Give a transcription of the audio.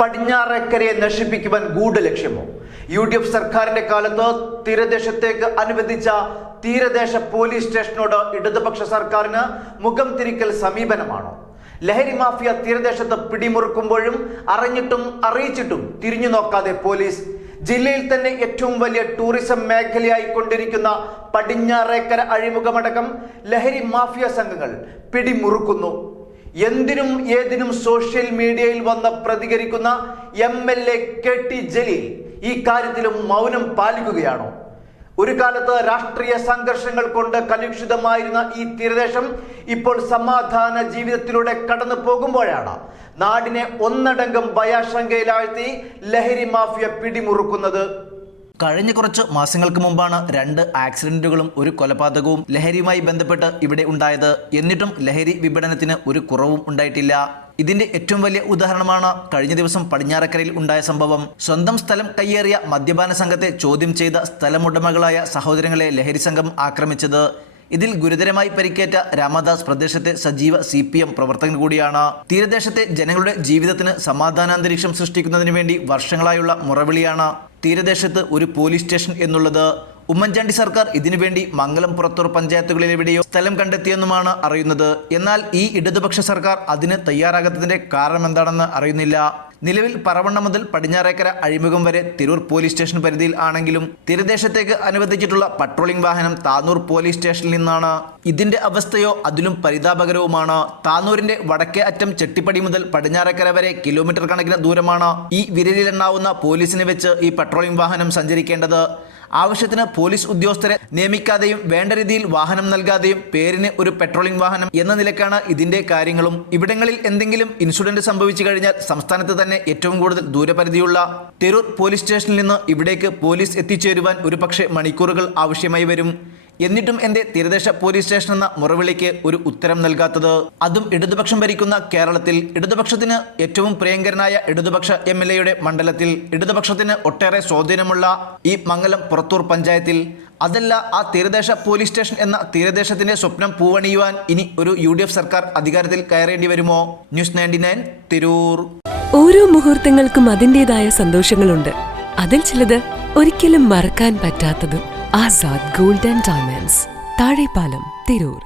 പടിഞ്ഞാറേക്കരയെ നശിപ്പിക്കുവാൻ ഗൂഢലക്ഷ്യമോ? UDF സർക്കാരിന്റെ കാലത്ത് തീരദേശത്തേക്ക് അനുവദിച്ച തീരദേശ പോലീസ് സ്റ്റേഷനോട് ഇടതുപക്ഷ സർക്കാരിന് മുഖം തിരിക്കൽ സമീപനമാണോ? ലഹരി മാഫിയ തീരദേശത്ത് പിടിമുറുക്കുമ്പോഴും അറിഞ്ഞിട്ടും അറിയിച്ചിട്ടും തിരിഞ്ഞു നോക്കാതെ പോലീസ് ജില്ലയിൽ തന്നെ ഏറ്റവും വലിയ ടൂറിസം മേഖലയായി കൊണ്ടിരിക്കുന്ന പടിഞ്ഞാറേക്കര അഴിമുഖമടക്കം ലഹരി മാഫിയ സംഘങ്ങൾ പിടിമുറുക്കുന്നു. എന്തിനും ഏതിനും സോഷ്യൽ മീഡിയയിൽ വന്ന് പ്രതികരിക്കുന്ന MLA KT ജലീൽ ഈ കാര്യത്തിലും മൗനം പാലിക്കുകയാണോ? ഒരു കാലത്ത് രാഷ്ട്രീയ സംഘർഷങ്ങൾ കൊണ്ട് കലുഷിതമായിരുന്ന ഈ തീരദേശം ഇപ്പോൾ സമാധാന ജീവിതത്തിലൂടെ കടന്നു പോകുമ്പോഴാണ് നാടിനെ ഒന്നടങ്കം ഭയാശങ്കയിലാഴ്ത്തി ലഹരി മാഫിയ പിടിമുറുക്കുന്നത്. കഴിഞ്ഞ കുറച്ച് മാസങ്ങൾക്ക് മുമ്പാണ് 2 ആക്സിഡന്റുകളും ഒരു കൊലപാതകവും ലഹരിയുമായി ബന്ധപ്പെട്ട് ഇവിടെ ഉണ്ടായത്. എന്നിട്ടും ലഹരി വിപണനത്തിന് ഒരു കുറവും ഉണ്ടായിട്ടില്ല. ഇതിന്റെ ഏറ്റവും വലിയ ഉദാഹരണമാണ് കഴിഞ്ഞ ദിവസം പടിഞ്ഞാറക്കരയിൽ ഉണ്ടായ സംഭവം. സ്വന്തം സ്ഥലം കയ്യേറിയ മദ്യപാന സംഘത്തെ ചോദ്യം ചെയ്ത സ്ഥലമുടമകളായ സഹോദരങ്ങളെ ലഹരി സംഘം ആക്രമിച്ചത്. ഇതിൽ ഗുരുതരമായി പരിക്കേറ്റ രാമദാസ് പ്രദേശത്തെ സജീവ CPM പ്രവർത്തകൻ കൂടിയാണ്. തീരദേശത്തെ ജനങ്ങളുടെ ജീവിതത്തിന് സമാധാനാന്തരീക്ഷം സൃഷ്ടിക്കുന്നതിന് വേണ്ടി വർഷങ്ങളായുള്ള മുറവിളിയാണ് തീരദേശത്ത് ഒരു പോലീസ് സ്റ്റേഷൻ എന്നുള്ളത്. ഉമ്മൻചാണ്ടി സർക്കാർ ഇതിനുവേണ്ടി മംഗലം പുറത്തൂർ പഞ്ചായത്തുകളിലെവിടെയോ സ്ഥലം കണ്ടെത്തിയെന്നുമാണ് അറിയുന്നത്. എന്നാൽ ഈ ഇടതുപക്ഷ സർക്കാർ അതിന് തയ്യാറാകാത്തതിന്റെ കാരണം എന്താണെന്ന് അറിയുന്നില്ല. നിലവിൽ പറവണ്ണ മുതൽ പടിഞ്ഞാറേക്കര അഴിമുഖം വരെ തിരൂർ പോലീസ് സ്റ്റേഷൻ പരിധിയിൽ ആണെങ്കിലും തീരദേശത്തേക്ക് അനുവദിച്ചിട്ടുള്ള പട്രോളിംഗ് വാഹനം താനൂർ പോലീസ് സ്റ്റേഷനിൽ നിന്നാണ്. ഇതിന്റെ അവസ്ഥയോ അതിലും പരിതാപകരവുമാണ്. താനൂരിന്റെ വടക്കേ അറ്റം ചെട്ടിപ്പടി മുതൽ പടിഞ്ഞാറേക്കര വരെ കിലോമീറ്റർ കണക്കിന് ദൂരമാണ് ഈ വിരലിലെണ്ണാവുന്ന പോലീസിനെ വെച്ച് ഈ പട്രോളിംഗ് വാഹനം സഞ്ചരിക്കേണ്ടത്. ആവശ്യത്തിന് പോലീസ് ഉദ്യോഗസ്ഥരെ നിയമിക്കാതെയും വേണ്ട രീതിയിൽ വാഹനം നൽകാതെയും പേരിന് ഒരു പെട്രോളിംഗ് വാഹനം എന്ന നിലക്കാണ് ഇതിന്റെ കാര്യങ്ങളും. ഇവിടങ്ങളിൽ എന്തെങ്കിലും ഇൻസിഡന്റ് സംഭവിച്ചു കഴിഞ്ഞാൽ സംസ്ഥാനത്ത് തന്നെ ഏറ്റവും കൂടുതൽ ദൂരപരിധിയുള്ള തിരൂർ പോലീസ് സ്റ്റേഷനിൽ നിന്ന് ഇവിടേക്ക് പോലീസ് എത്തിച്ചേരുവാൻ ഒരുപക്ഷെ മണിക്കൂറുകൾ ആവശ്യമായി വരും. എന്നിട്ടും എന്റെ തീരദേശ പോലീസ് സ്റ്റേഷൻ എന്ന മുറവിളിക്ക് ഒരു ഉത്തരം നൽകാത്തത്? അതും ഇടതുപക്ഷം ഭരിക്കുന്ന കേരളത്തിൽ, ഇടതുപക്ഷത്തിന് ഏറ്റവും പ്രിയങ്കരനായ ഇടതുപക്ഷ MLAയുടെ മണ്ഡലത്തിൽ, ഇടതുപക്ഷത്തിന് ഒട്ടേറെ സ്വാധീനമുള്ള ഈ മംഗലം പുറത്തൂർ പഞ്ചായത്തിൽ. അതല്ല, ആ തീരദേശ പോലീസ് സ്റ്റേഷൻ എന്ന തീരദേശത്തിന്റെ സ്വപ്നം പൂവണിയുവാൻ ഇനി ഒരു UDF സർക്കാർ അധികാരത്തിൽ കയറേണ്ടി വരുമോ? ന്യൂസ് 99 തിരൂർ. ഓരോ മുഹൂർത്തങ്ങൾക്കും അതിൻ്റെതായ സന്തോഷങ്ങളുണ്ട്. അതിൽ ചിലത് ഒരിക്കലും മറക്കാൻ പറ്റാത്തതും. Azad gold and diamonds, Thazhepalam, Tirur.